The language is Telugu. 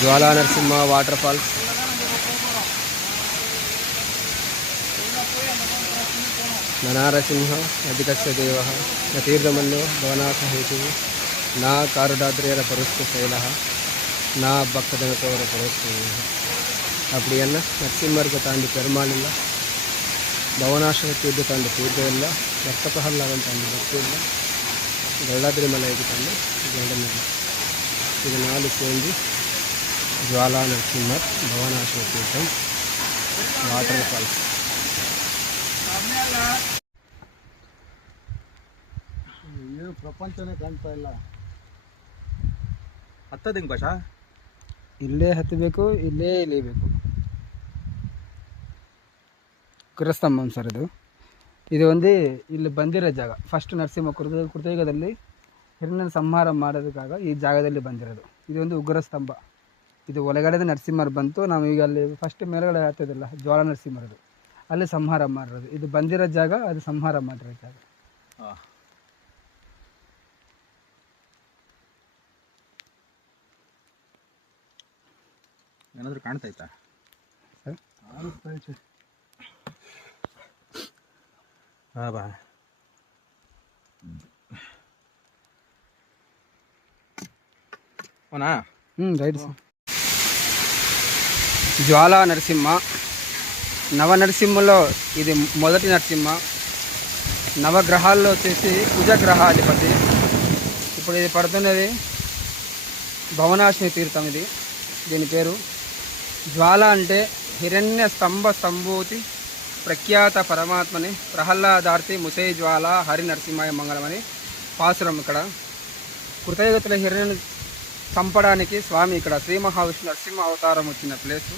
జ్వాలా నరసింహ వాటర్ ఫాల్స్. ననారసింహ అధికస్య దేవ తీర్థమల్లో భవనాథ హేతు నా కారుడాద్రేర పరుస్తు శైల నా ಭಕ್ತಜನತವರ ಪರಸ್ತು. அப்படி என்ன நரசிம்மருக்கு தாண்டி பெருமாள் இல்லை, ಭವನಾಶ್ರಮ ತೀರ್ಥ ತಾಂಡಿ ತೀರ್ಥ ಇಲ್ಲ, ಭಕ್ತಪ್ರಹ್ಲಾದನ್ ತಾಂಡಿ ಭಕ್ತಿ ಇಲ್ಲ, ಗರುಡಾದ್ರಿ ಮಲೈಗೆ ತಾಂಡಿ ಗರುಡನಿಲ್ಲ. ಇದು 4 சேர்ந்து జ్వాలా నరసింహర్ భవనాశ్రమ తీర్థం వాటర్ ఫాల్స్. ಪ್ರಪಂಚನೇ ಕಾಣ್ತಾ ಇಲ್ಲ. ಹತ್ತದ ಹೆಂಗ್ ಭಾಷಾ? ಇಲ್ಲೇ ಹತ್ತಬೇಕು, ಇಲ್ಲೇ ಇಳಿಬೇಕು. ಕುರಸ್ತಂಭಂ ಸರ್ ಇದು. ಇದು ಒಂದು ಇಲ್ಲಿ ಬಂದಿರೋ ಜಾಗ. ಫಸ್ಟ್ ನರಸಿಂಹ ಕೃತಯುಗದಲ್ಲಿ ಹಿರಣ್ಯನ ಸಂಹಾರ ಮಾಡೋದಕ್ಕಾಗ ಈ ಜಾಗದಲ್ಲಿ ಬಂದಿರೋದು. ಇದು ಒಂದು ಉಗ್ರ ಸ್ತಂಭ. ಇದು ಒಳಗಡೆ ನರಸಿಂಹರು ಬಂತು. ನಾವು ಈಗ ಅಲ್ಲಿ ಫಸ್ಟ್ ಮೇಲ್ಗಡೆ ಆಗ್ತದಲ್ಲ ಜ್ವಾಲಾ ನರಸಿಂಹರದು, ಅಲ್ಲಿ ಸಂಹಾರ ಮಾಡಿರೋದು. ಇದು ಬಂದಿರೋ ಜಾಗ, ಅದು ಸಂಹಾರ ಮಾಡಿರೋ ಜಾಗ. ಏನಾದರೂ ಕಾಣ್ತೈತಾ? ಹಾಂ ಬಾ. అవునా? Right sir. జ్వాలా నరసింహ నవ నరసింహలో ఇది మొదటి నరసింహ. నవగ్రహాల్లో వచ్చేసి కుజగ్రహాధిపతి. ఇప్పుడు ఇది పడుతున్నది భవనాశ్మి తీర్థం. ఇది దీని పేరు. జ్వాల అంటే హిరణ్య స్తంభూతి ప్రఖ్యాత పరమాత్మని ప్రహ్లాదార్తి ముసై జ్వాల హరి నరసింహాయ మంగళం అని పాసురం. ఇక్కడ కృతయుగతుల హిరణ్యను చంపడానికి స్వామి ఇక్కడ శ్రీ మహావిష్ణు నరసింహ అవతారం వచ్చిన ప్లేసు.